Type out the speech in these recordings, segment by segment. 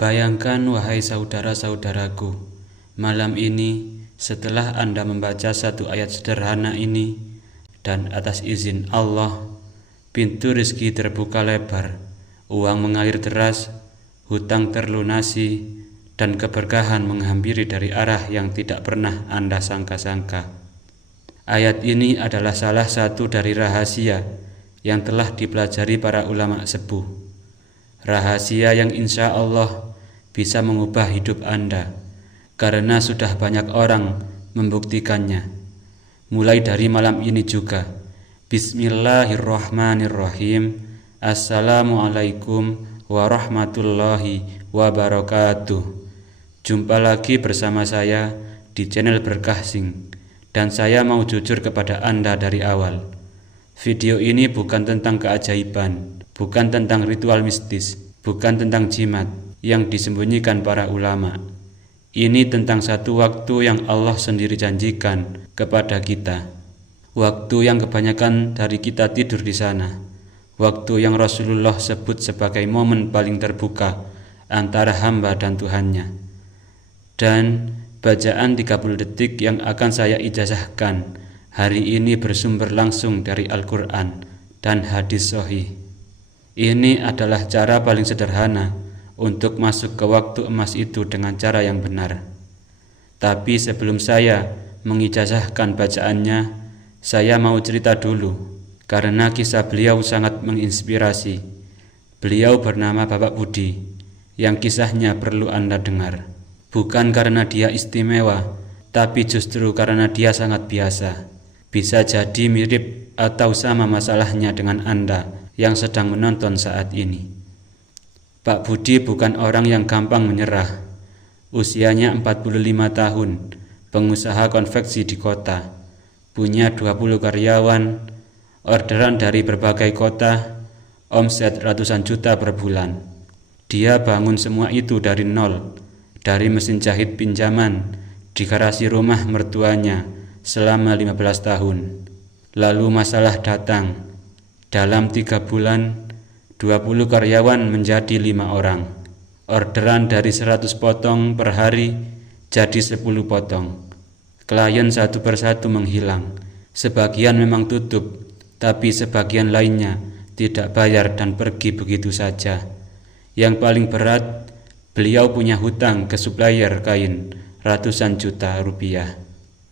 Bayangkan wahai saudara-saudaraku, malam ini setelah Anda membaca satu ayat sederhana ini, dan atas izin Allah, pintu rezeki terbuka lebar, uang mengalir deras, hutang terlunasi, dan keberkahan menghampiri dari arah yang tidak pernah Anda sangka-sangka. Ayat ini adalah salah satu dari rahasia yang telah dipelajari para ulama sepuh. Rahasia yang insya Allah bisa mengubah hidup Anda, karena sudah banyak orang membuktikannya. Mulai dari malam ini juga. Bismillahirrahmanirrahim. Assalamualaikum warahmatullahi wabarakatuh. Jumpa lagi bersama saya di channel Berkah Sing, dan saya mau jujur kepada Anda dari awal. Video ini bukan tentang keajaiban, bukan tentang ritual mistis, bukan tentang jimat yang disembunyikan para ulama. Ini tentang satu waktu yang Allah sendiri janjikan kepada kita. Waktu yang kebanyakan dari kita tidur di sana. Waktu yang Rasulullah sebut sebagai momen paling terbuka antara hamba dan Tuhannya. Dan bacaan 30 detik yang akan saya ijazahkan hari ini bersumber langsung dari Al-Quran dan hadis sahih. Ini adalah cara paling sederhana untuk masuk ke waktu emas itu dengan cara yang benar. Tapi sebelum saya mengijazahkan bacaannya, saya mau cerita dulu, karena kisah beliau sangat menginspirasi. Beliau bernama Bapak Budi, yang kisahnya perlu Anda dengar. Bukan karena dia istimewa, tapi justru karena dia sangat biasa. Bisa jadi mirip atau sama masalahnya dengan Anda yang sedang menonton saat ini. Pak Budi bukan orang yang gampang menyerah. Usianya 45 tahun, pengusaha konveksi di kota, punya 20 karyawan, orderan dari berbagai kota, omset ratusan juta per bulan. Dia bangun semua itu dari nol, dari mesin jahit pinjaman di garasi rumah mertuanya selama 15 tahun. Lalu masalah datang. Dalam 3 bulan 20 karyawan menjadi 5 orang. Orderan dari 100 potong per hari jadi 10 potong. Klien satu persatu menghilang. Sebagian memang tutup, tapi sebagian lainnya tidak bayar dan pergi begitu saja. Yang paling berat, beliau punya hutang ke supplier kain ratusan juta rupiah.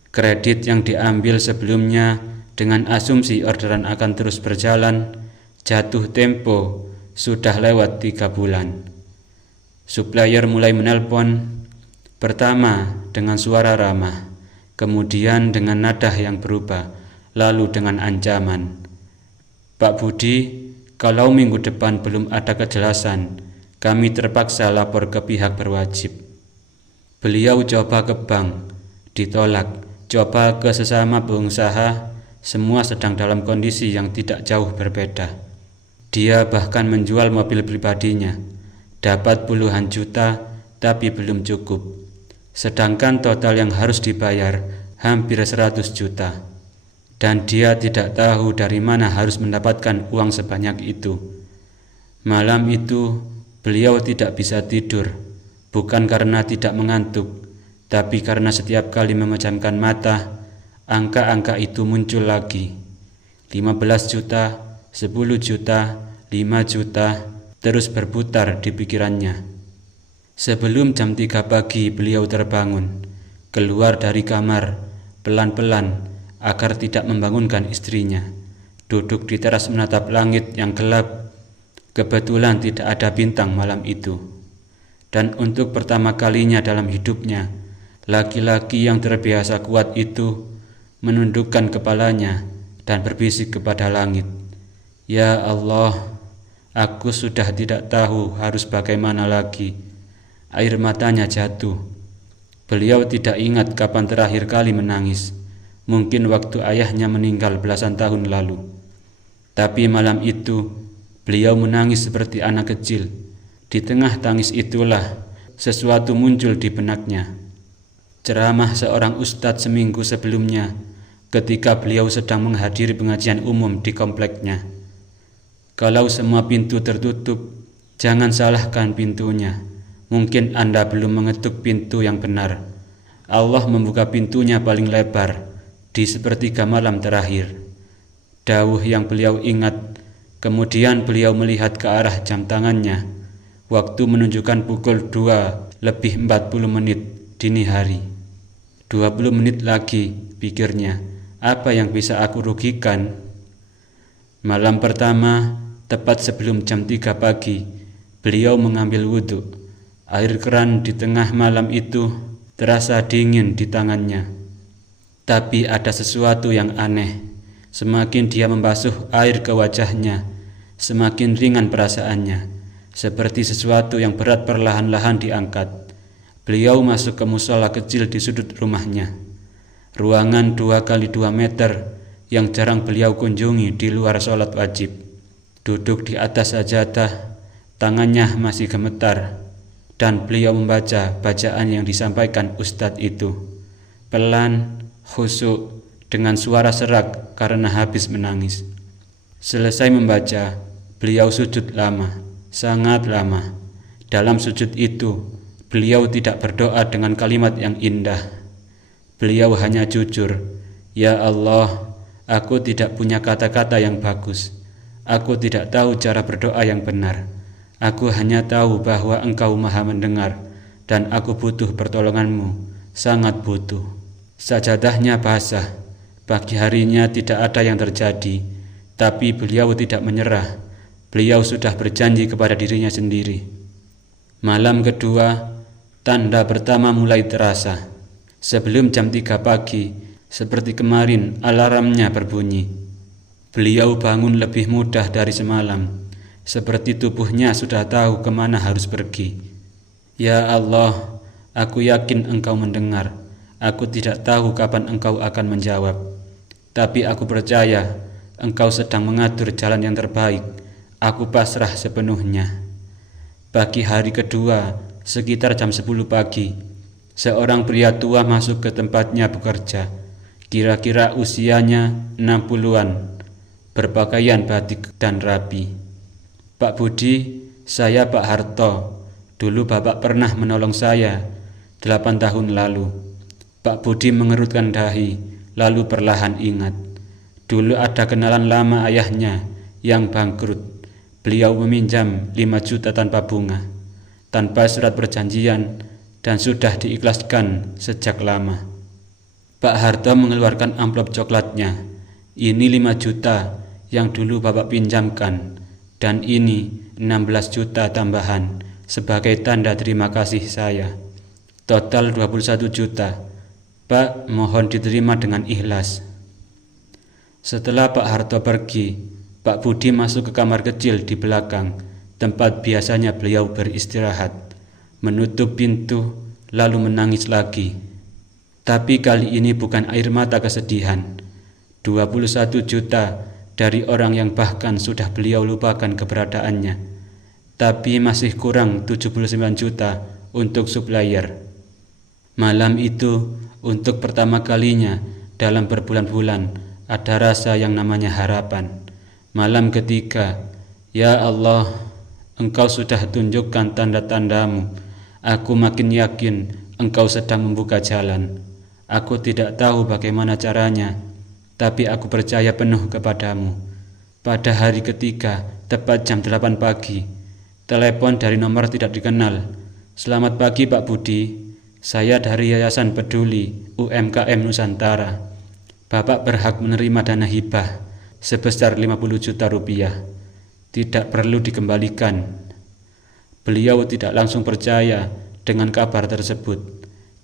Kredit yang diambil sebelumnya dengan asumsi orderan akan terus berjalan, jatuh tempo sudah lewat 3 bulan. Supplier mulai menelpon, pertama dengan suara ramah, kemudian dengan nada yang berubah, lalu dengan ancaman. Pak Budi, kalau minggu depan belum ada kejelasan, kami terpaksa lapor ke pihak berwajib. Beliau coba ke bank, ditolak, coba ke sesama pengusaha, semua sedang dalam kondisi yang tidak jauh berbeda. Dia bahkan menjual mobil pribadinya, dapat puluhan juta, tapi belum cukup. Sedangkan total yang harus dibayar hampir 100 juta. Dan dia tidak tahu dari mana harus mendapatkan uang sebanyak itu. Malam itu, beliau tidak bisa tidur, bukan karena tidak mengantuk, tapi karena setiap kali memejamkan mata, angka-angka itu muncul lagi. 15 juta, 10 juta, 5 juta, terus berputar di pikirannya. Sebelum jam 3 pagi beliau terbangun, keluar dari kamar, pelan-pelan agar tidak membangunkan istrinya. Duduk di teras menatap langit yang gelap. Kebetulan tidak ada bintang malam itu. Dan untuk pertama kalinya dalam hidupnya, laki-laki yang terbiasa kuat itu menundukkan kepalanya dan berbisik kepada langit, "Ya Allah, aku sudah tidak tahu harus bagaimana lagi." Air matanya jatuh. Beliau tidak ingat kapan terakhir kali menangis. Mungkin waktu ayahnya meninggal belasan tahun lalu. Tapi malam itu, beliau menangis seperti anak kecil. Di tengah tangis itulah, sesuatu muncul di benaknya. Ceramah seorang ustadz seminggu sebelumnya, ketika beliau sedang menghadiri pengajian umum di kompleknya. Kalau semua pintu tertutup, jangan salahkan pintunya. Mungkin Anda belum mengetuk pintu yang benar. Allah membuka pintunya paling lebar di sepertiga malam terakhir. Dawuh yang beliau ingat. Kemudian beliau melihat ke arah jam tangannya. Waktu menunjukkan pukul 2:40 dini hari. 20 menit lagi, pikirnya. Apa yang bisa aku rugikan? Malam pertama, tepat sebelum jam 3 pagi, beliau mengambil wudhu. Air keran di tengah malam itu terasa dingin di tangannya. Tapi ada sesuatu yang aneh. Semakin dia membasuh air ke wajahnya, semakin ringan perasaannya, seperti sesuatu yang berat perlahan-lahan diangkat. Beliau masuk ke musola kecil di sudut rumahnya. Ruangan 2x2 meter yang jarang beliau kunjungi di luar sholat wajib. Duduk di atas sajadah, tangannya masih gemetar, dan beliau membaca bacaan yang disampaikan ustadz itu. Pelan, khusyuk, dengan suara serak karena habis menangis. Selesai membaca, beliau sujud lama, sangat lama. Dalam sujud itu, beliau tidak berdoa dengan kalimat yang indah. Beliau hanya jujur, "Ya Allah, aku tidak punya kata-kata yang bagus. Aku tidak tahu cara berdoa yang benar. Aku hanya tahu bahwa Engkau Maha mendengar, dan aku butuh pertolongan-Mu, sangat butuh." Sajadahnya basah. Pagi harinya tidak ada yang terjadi, tapi beliau tidak menyerah. Beliau sudah berjanji kepada dirinya sendiri. Malam kedua, tanda pertama mulai terasa. Sebelum jam 3 pagi, seperti kemarin alarmnya berbunyi. Beliau bangun lebih mudah dari semalam, seperti tubuhnya sudah tahu kemana harus pergi. "Ya Allah, aku yakin Engkau mendengar. Aku tidak tahu kapan Engkau akan menjawab. Tapi aku percaya Engkau sedang mengatur jalan yang terbaik. Aku pasrah sepenuhnya." Pagi hari kedua, sekitar jam 10 pagi, seorang pria tua masuk ke tempatnya bekerja. Kira-kira usianya 60-an, berpakaian batik dan rapi. "Pak Budi, saya Pak Harto. Dulu Bapak pernah menolong saya 8 tahun lalu." Pak Budi mengerutkan dahi, lalu perlahan ingat. Dulu ada kenalan lama ayahnya yang bangkrut. Beliau meminjam 5 juta tanpa bunga, tanpa surat perjanjian, dan sudah diikhlaskan sejak lama. Pak Harto mengeluarkan amplop coklatnya. "Ini 5 juta yang dulu Bapak pinjamkan, dan ini 16 juta tambahan sebagai tanda terima kasih saya. Total 21 juta. Pak, mohon diterima dengan ikhlas." Setelah Pak Harto pergi, Pak Budi masuk ke kamar kecil di belakang, tempat biasanya beliau beristirahat, menutup pintu, lalu menangis lagi. Tapi kali ini bukan air mata kesedihan. 21 juta dari orang yang bahkan sudah beliau lupakan keberadaannya. Tapi masih kurang 79 juta untuk supplier. Malam itu, untuk pertama kalinya dalam berbulan-bulan, ada rasa yang namanya harapan. Malam ketiga, "Ya Allah, Engkau sudah tunjukkan tanda-tanda-Mu. Aku makin yakin Engkau sedang membuka jalan. Aku tidak tahu bagaimana caranya, tapi aku percaya penuh kepadamu." Pada hari ketiga, tepat jam 8 pagi, telepon dari nomor tidak dikenal. "Selamat pagi Pak Budi, saya dari Yayasan Peduli UMKM Nusantara. Bapak berhak menerima dana hibah sebesar 50 juta rupiah. Tidak perlu dikembalikan." Beliau tidak langsung percaya dengan kabar tersebut.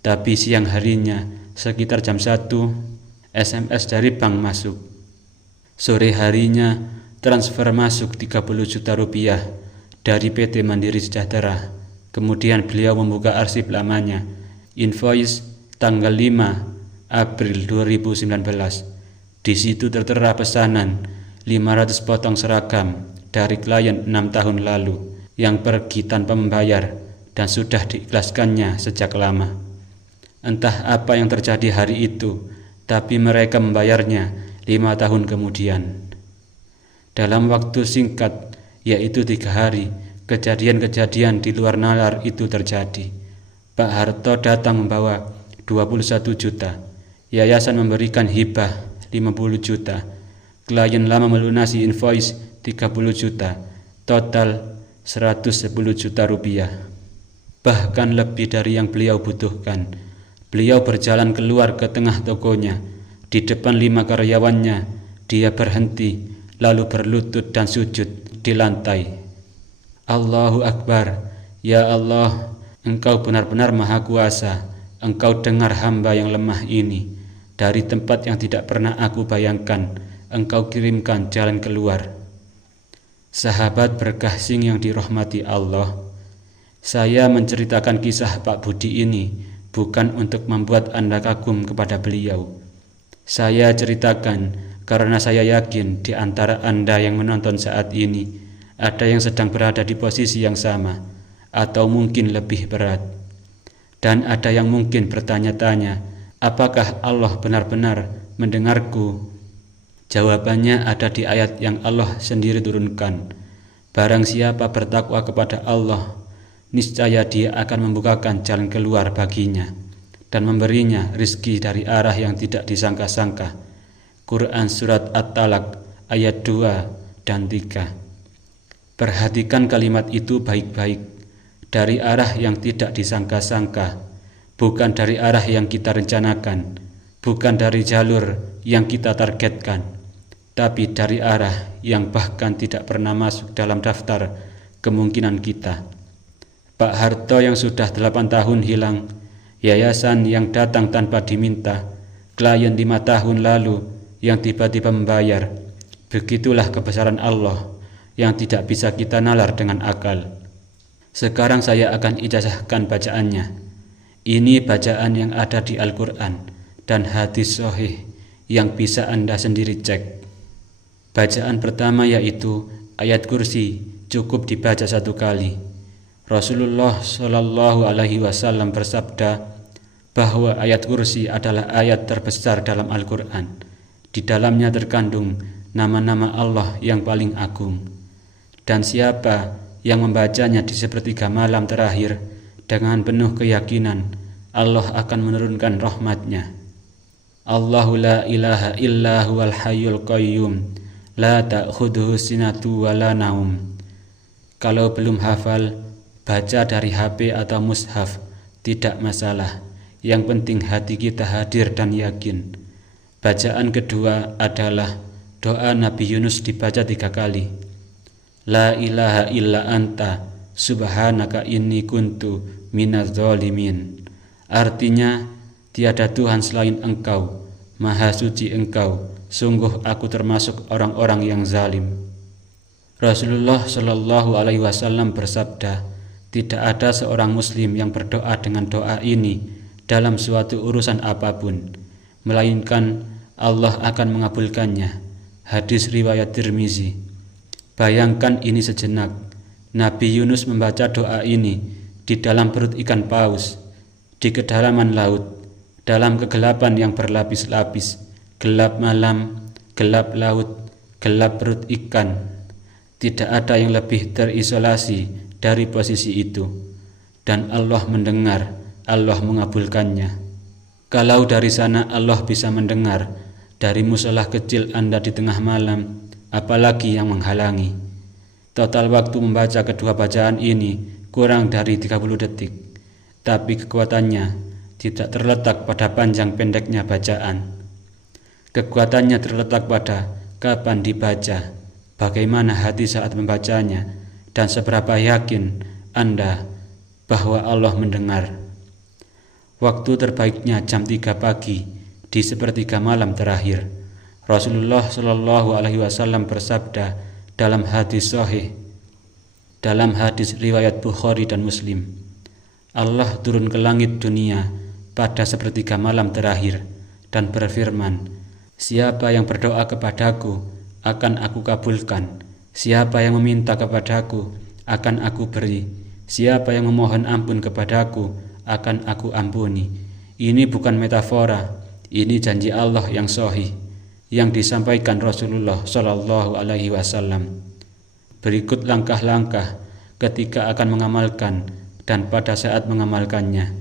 Tapi siang harinya, sekitar jam 1, SMS dari bank masuk. Sore harinya, transfer masuk 30 juta rupiah dari PT Mandiri Sejahtera. Kemudian beliau membuka arsip lamanya, invoice tanggal 5 April 2019. Di situ tertera pesanan 500 potong seragam dari klien 6 tahun lalu yang pergi tanpa membayar dan sudah diikhlaskannya sejak lama. Entah apa yang terjadi hari itu, tapi mereka membayarnya 5 tahun kemudian. Dalam waktu singkat, yaitu 3 hari, kejadian-kejadian di luar nalar itu terjadi. Pak Harto datang membawa 21 juta. Yayasan memberikan hibah 50 juta. Klien lama melunasi invoice 30 juta. Total 110 juta rupiah. Bahkan lebih dari yang beliau butuhkan. Beliau berjalan keluar ke tengah tokonya. Di depan 5 karyawannya, dia berhenti, lalu berlutut dan sujud di lantai. Allahu Akbar, ya Allah, Engkau benar-benar maha kuasa. Engkau dengar hamba yang lemah ini. Dari tempat yang tidak pernah aku bayangkan, Engkau kirimkan jalan keluar. Sahabat berkah sing yang dirahmati Allah, saya menceritakan kisah Pak Budi ini bukan untuk membuat Anda kagum kepada beliau. Saya ceritakan karena saya yakin di antara Anda yang menonton saat ini ada yang sedang berada di posisi yang sama atau mungkin lebih berat. Dan ada yang mungkin bertanya-tanya, apakah Allah benar-benar mendengarku? Jawabannya ada di ayat yang Allah sendiri turunkan. Barang siapa bertakwa kepada Allah, niscaya Dia akan membukakan jalan keluar baginya dan memberinya rizki dari arah yang tidak disangka-sangka. Quran Surat At-Talaq ayat 2 dan 3. Perhatikan kalimat itu baik-baik. Dari arah yang tidak disangka-sangka, bukan dari arah yang kita rencanakan, bukan dari jalur yang kita targetkan, tapi dari arah yang bahkan tidak pernah masuk dalam daftar kemungkinan kita. Pak Harto yang sudah 8 tahun hilang, yayasan yang datang tanpa diminta, klien 5 tahun lalu yang tiba-tiba membayar. Begitulah kebesaran Allah yang tidak bisa kita nalar dengan akal. Sekarang saya akan ijazahkan bacaannya. Ini bacaan yang ada di Al-Quran dan hadis sahih yang bisa Anda sendiri cek. Bacaan pertama yaitu ayat kursi, cukup dibaca 1 kali. Rasulullah Shallallahu Alaihi Wasallam bersabda bahwa ayat kursi adalah ayat terbesar dalam Al-Quran. Di dalamnya terkandung nama-nama Allah yang paling agung. Dan siapa yang membacanya di sepertiga malam terakhir dengan penuh keyakinan, Allah akan menurunkan rahmat-Nya. Allahu la ilaha illa huwal hayyul qayyum la ta'khudhuhu sinatu wa la naum. Kalau belum hafal, baca dari HP atau mushaf, tidak masalah. Yang penting hati kita hadir dan yakin. Bacaan kedua adalah doa Nabi Yunus dibaca 3 kali. La ilaha illa anta subhanaka inni kuntu minadz zalimin. Artinya, tiada Tuhan selain Engkau, maha suci Engkau, sungguh aku termasuk orang-orang yang zalim. Rasulullah Shallallahu Alaihi Wasallam bersabda, tidak ada seorang muslim yang berdoa dengan doa ini dalam suatu urusan apapun, melainkan Allah akan mengabulkannya. Hadis riwayat Tirmizi. Bayangkan ini sejenak. Nabi Yunus membaca doa ini di dalam perut ikan paus, di kedalaman laut, dalam kegelapan yang berlapis-lapis, gelap malam, gelap laut, gelap perut ikan. Tidak ada yang lebih terisolasi dari posisi itu. Dan Allah mendengar, Allah mengabulkannya. Kalau dari sana Allah bisa mendengar, dari musola kecil Anda di tengah malam, apalagi yang menghalangi. Total waktu membaca kedua bacaan ini kurang dari 30 detik. Tapi kekuatannya tidak terletak pada panjang pendeknya bacaan. Kekuatannya terletak pada kapan dibaca, bagaimana hati saat membacanya, dan seberapa yakin Anda bahwa Allah mendengar. Waktu terbaiknya jam 3 pagi di sepertiga malam terakhir. Rasulullah Shallallahu Alaihi Wasallam bersabda dalam hadis sahih, dalam hadis riwayat Bukhari dan Muslim, Allah turun ke langit dunia pada sepertiga malam terakhir dan berfirman, siapa yang berdoa kepadaku akan aku kabulkan, siapa yang meminta kepadaku akan aku beri, siapa yang memohon ampun kepadaku akan aku ampuni. Ini bukan metafora, ini janji Allah yang sahih yang disampaikan Rasulullah Shallallahu Alaihi Wasallam. Berikut langkah-langkah ketika akan mengamalkan dan pada saat mengamalkannya.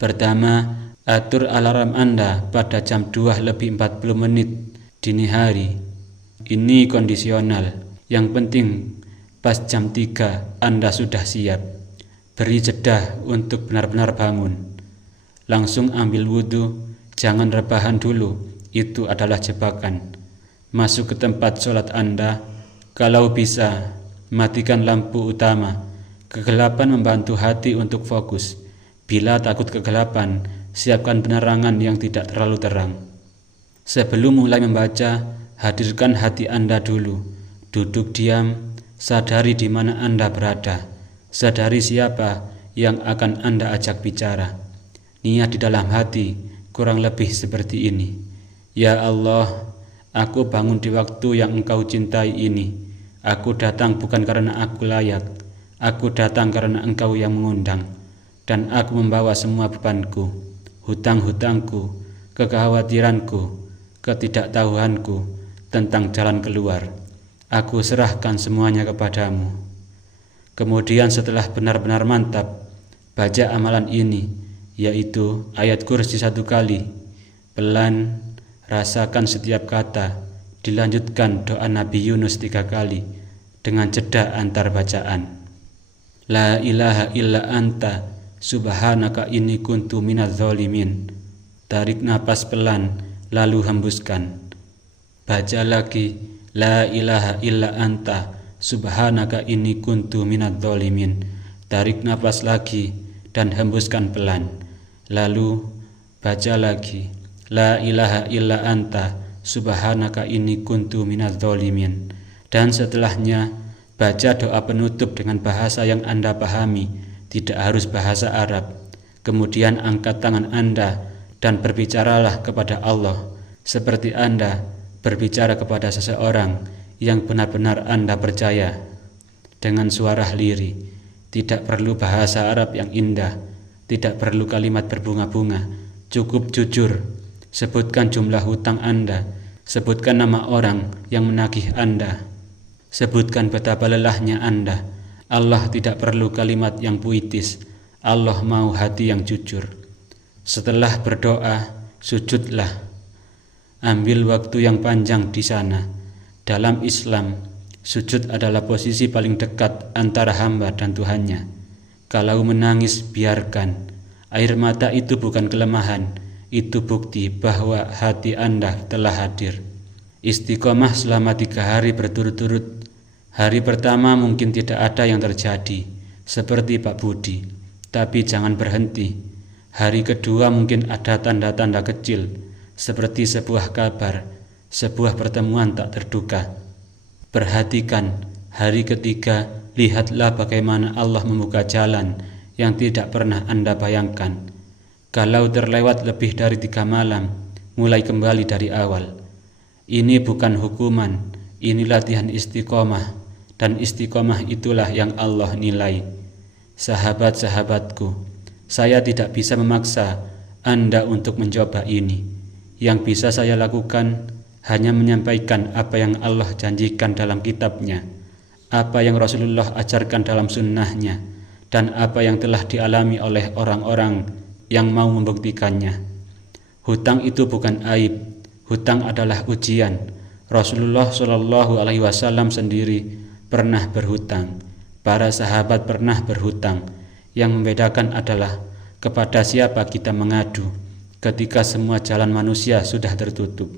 Pertama, atur alarm Anda pada jam 2:40 dini hari. Ini kondisional. Yang penting pas jam 3 Anda sudah siap. Beri jeda untuk benar-benar bangun. Langsung ambil wudhu, jangan rebahan dulu, itu adalah jebakan. Masuk ke tempat sholat Anda, kalau bisa, matikan lampu utama. Kegelapan membantu hati untuk fokus. Bila takut kegelapan, siapkan penerangan yang tidak terlalu terang. Sebelum mulai membaca, hadirkan hati Anda dulu. Duduk diam, sadari di mana Anda berada. Sadari siapa yang akan Anda ajak bicara. Niat di dalam hati kurang lebih seperti ini. Ya Allah, aku bangun di waktu yang Engkau cintai ini. Aku datang bukan karena aku layak. Aku datang karena Engkau yang mengundang. Dan aku membawa semua bebanku, hutang-hutangku, kekhawatiranku, ketidaktahuanku tentang jalan keluar. Aku serahkan semuanya kepadamu. Kemudian setelah benar-benar mantap, baca amalan ini, yaitu ayat kursi 1 kali. Pelan, rasakan setiap kata. Dilanjutkan doa Nabi Yunus 3 kali dengan jeda antar bacaan. La ilaha illa anta subhanaka inni kuntu minadz zalimin. Tarik napas pelan, lalu hembuskan. Baca lagi, la ilaha illa anta subhanaka inni kuntu minadz zalimin. Tarik napas lagi dan hembuskan pelan. Lalu baca lagi, la ilaha illa anta subhanaka inni kuntu minadz zalimin. Dan setelahnya baca doa penutup dengan bahasa yang Anda pahami, tidak harus bahasa Arab. Kemudian angkat tangan Anda dan berbicaralah kepada Allah seperti Anda berbicara kepada seseorang yang benar-benar Anda percaya, dengan suara lirih. Tidak perlu bahasa Arab yang indah, tidak perlu kalimat berbunga-bunga, cukup jujur. Sebutkan jumlah hutang Anda, sebutkan nama orang yang menagih Anda, sebutkan betapa lelahnya Anda. Allah tidak perlu kalimat yang puitis, Allah mau hati yang jujur. Setelah berdoa, sujudlah. Ambil waktu yang panjang di sana. Dalam Islam, sujud adalah posisi paling dekat antara hamba dan Tuhannya. Kalau menangis, biarkan. Air mata itu bukan kelemahan, itu bukti bahwa hati Anda telah hadir. Istiqomah selama 3 hari berturut-turut. Hari pertama mungkin tidak ada yang terjadi, seperti Pak Budi, tapi jangan berhenti. Hari kedua mungkin ada tanda-tanda kecil, seperti sebuah kabar, sebuah pertemuan tak terduga. Perhatikan, hari ketiga, lihatlah bagaimana Allah membuka jalan yang tidak pernah Anda bayangkan. Kalau terlewat lebih dari 3 malam, mulai kembali dari awal. Ini bukan hukuman, ini latihan istiqomah. Dan istiqomah itulah yang Allah nilai. Sahabat-sahabatku, saya tidak bisa memaksa Anda untuk mencoba ini. Yang bisa saya lakukan hanya menyampaikan apa yang Allah janjikan dalam kitabnya, apa yang Rasulullah ajarkan dalam sunnahnya, dan apa yang telah dialami oleh orang-orang yang mau membuktikannya. Hutang itu bukan aib, hutang adalah ujian. Rasulullah SAW sendiri pernah berhutang, para sahabat pernah berhutang. Yang membedakan adalah kepada siapa kita mengadu ketika semua jalan manusia sudah tertutup.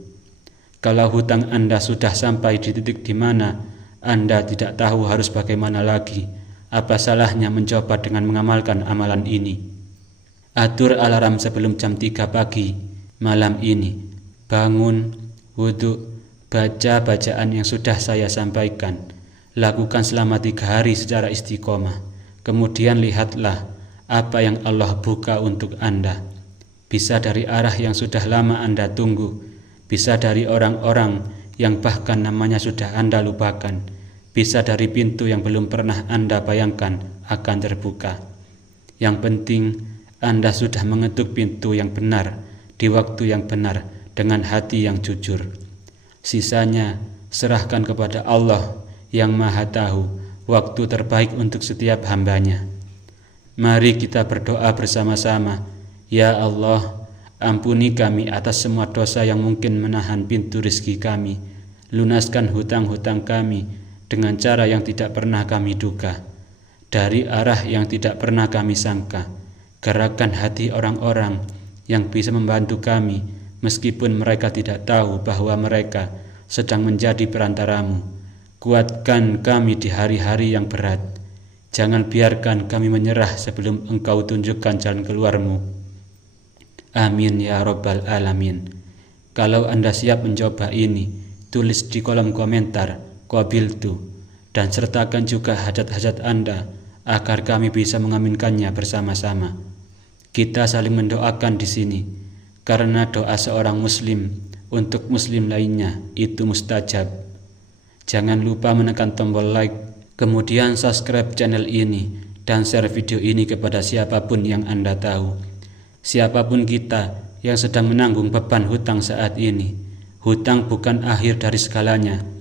Kalau hutang Anda sudah sampai di titik di mana Anda tidak tahu harus bagaimana lagi, apa salahnya mencoba dengan mengamalkan amalan ini? Atur alarm sebelum jam 3 pagi malam ini. Bangun, wudhu, baca bacaan yang sudah saya sampaikan. Lakukan selama 3 hari secara istiqomah. Kemudian lihatlah apa yang Allah buka untuk Anda. Bisa dari arah yang sudah lama Anda tunggu. Bisa dari orang-orang yang bahkan namanya sudah Anda lupakan. Bisa dari pintu yang belum pernah Anda bayangkan akan terbuka. Yang penting Anda sudah mengetuk pintu yang benar di waktu yang benar dengan hati yang jujur. Sisanya serahkan kepada Allah yang Maha Tahu, waktu terbaik untuk setiap hambanya. Mari kita berdoa bersama-sama. Ya Allah, ampuni kami atas semua dosa yang mungkin menahan pintu rezeki kami. Lunaskan hutang-hutang kami dengan cara yang tidak pernah kami duga, dari arah yang tidak pernah kami sangka. Gerakkan hati orang-orang yang bisa membantu kami, meskipun mereka tidak tahu bahwa mereka sedang menjadi perantaramu. Kuatkan kami di hari-hari yang berat. Jangan biarkan kami menyerah sebelum Engkau tunjukkan jalan keluarmu. Amin ya Rabbal Alamin. Kalau Anda siap mencoba ini, tulis di kolom komentar qabiltu, dan sertakan juga hajat-hajat Anda agar kami bisa mengaminkannya bersama-sama. Kita saling mendoakan di sini, karena doa seorang muslim untuk muslim lainnya itu mustajab. Jangan lupa menekan tombol like, kemudian subscribe channel ini, dan share video ini kepada siapapun yang Anda tahu. Siapapun kita yang sedang menanggung beban hutang saat ini, hutang bukan akhir dari segalanya.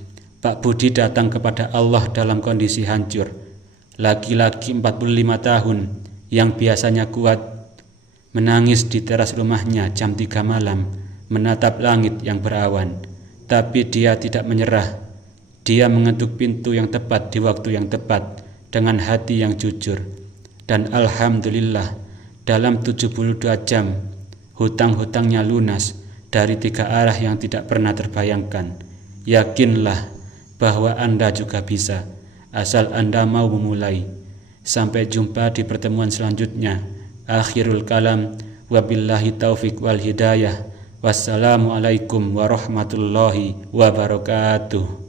Pak Budi datang kepada Allah dalam kondisi hancur. Laki-laki 45 tahun yang biasanya kuat menangis di teras rumahnya jam 3 malam, menatap langit yang berawan. Tapi dia tidak menyerah. Dia mengetuk pintu yang tepat di waktu yang tepat dengan hati yang jujur. Dan alhamdulillah, dalam 72 jam, hutang-hutangnya lunas dari 3 arah yang tidak pernah terbayangkan. Yakinlah bahwa Anda juga bisa, asal Anda mau memulai. Sampai jumpa di pertemuan selanjutnya. Akhirul kalam, wabillahi taufik wal hidayah. Wassalamualaikum warahmatullahi wabarakatuh.